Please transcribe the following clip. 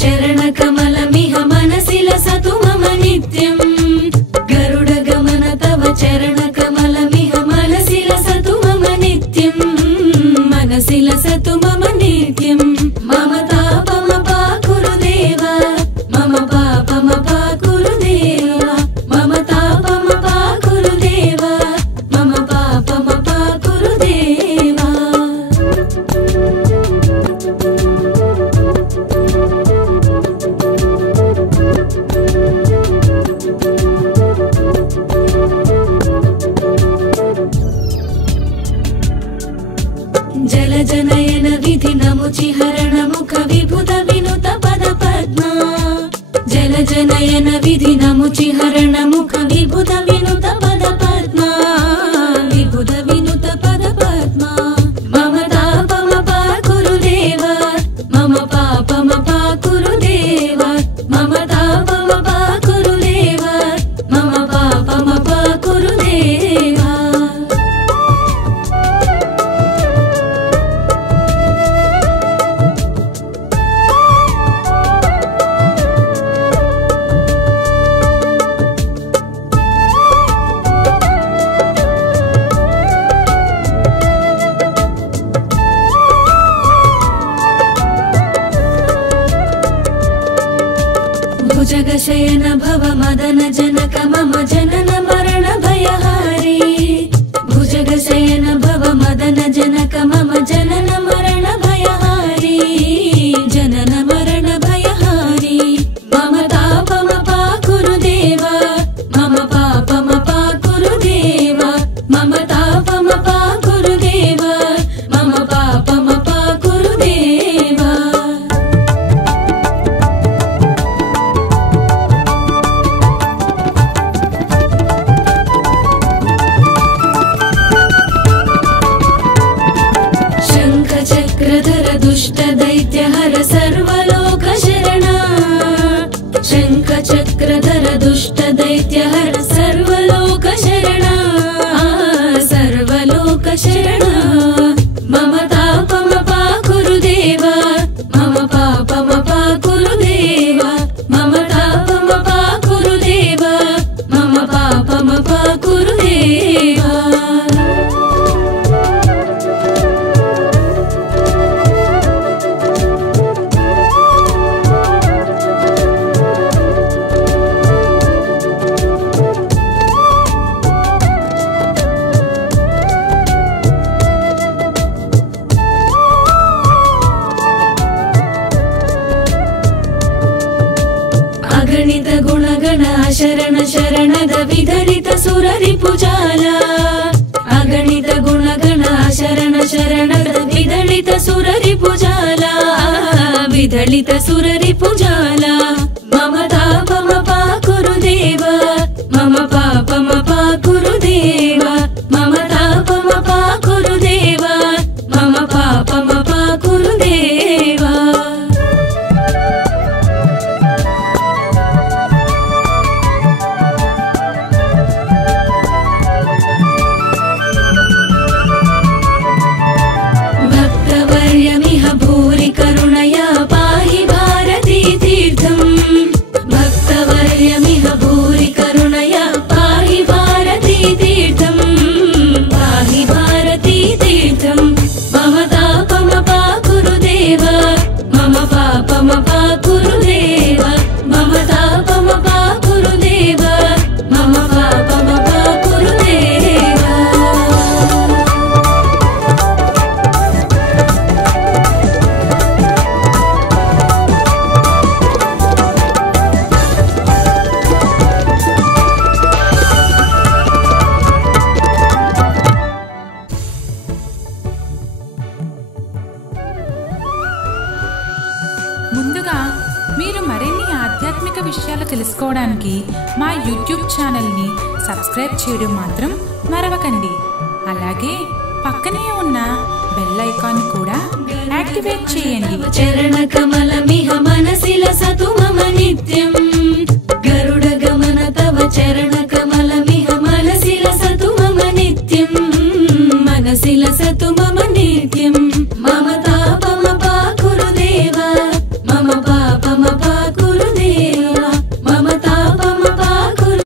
चरण कमलमिह मनसि लसतु मम नित्यं गरुड गमन तव चरण कमलमिह मनसि लसतु मम नित्यं मनसि लसतु मम नित्यं मम तापमपा गुरुदेव मम पापमपा गुरुदेव मम तापमपा गुरुदेव मम पापमपा गुरुदेव जलजनयन विधि नमुचिहरण मुख विभुत विनुत पद पद्मा जलजनयन विधि नमुचिहरण मुख विभुत विनुत पद पद्मा विभुत विनुत पद पद्मा मम तापमपा गुरुदेव मम पापमपा गुरुदेव मम तापमपा गुरुदेव मम पापमपा गुरुदेव भुजगशयन भव मदन जनक मम जनन मरण भयहारी भुजगशयन भव मदन जनक मम जनन मरण भयहारी जनन मरण भयहारी मम तापमपा गुरुदेव मम पापमपा गुरुदेव मम तापमपा गुरुदेव मम पापमपा गुरुदेव शङ्खचक्रधर दुष्ट दैत्य हर सर्वलोक शरणा शङ्खचक्रधर दुष्ट दैत्य हर सर्वलोक शरणा सर्वलोक शरणा मम तापमपा गुरुदेव मम पापमपा गुरुदेव मम तापमपा गुरुदेव मम पापमपा गुरुदेव अगणित गुणगण शरण शरणद विधरित सुररिपुजाला अगणित गुणगण शरण शरणद विधलित सुररिपुजाला विधलित सुररिपुजाला मम तापमपा गुरुदेव मम पापमपा गुरुदेव मम तापमपा गुरुदेव मम पापमपा गुरुदेव भक्तवर्यमिह भूरि करुणया पाहि भारती तीर्थम् भक्तवर्यमिह भूरि करुणया पाहि भारती तीर्थम् पाहि भारती तीर्थम् मम तापमपा गुरुदेव मम पापमपा गुरुदेव मम तापमपा गुरुदेव मम पापमपा गुरुदेव ముందుగా మీరు మరిన్ని ఆధ్యాత్మిక విషయాలు తెలుసుకోవడానికి మా యూట్యూబ్ ఛానల్ని సబ్స్క్రైబ్ చేయడం మాత్రం మరవకండి. అలాగే పక్కనే ఉన్న బెల్ ఐకాన్ కూడా యాక్టివేట్ చేయండి. చరణ కమలమిహ మనసి లసతు మమ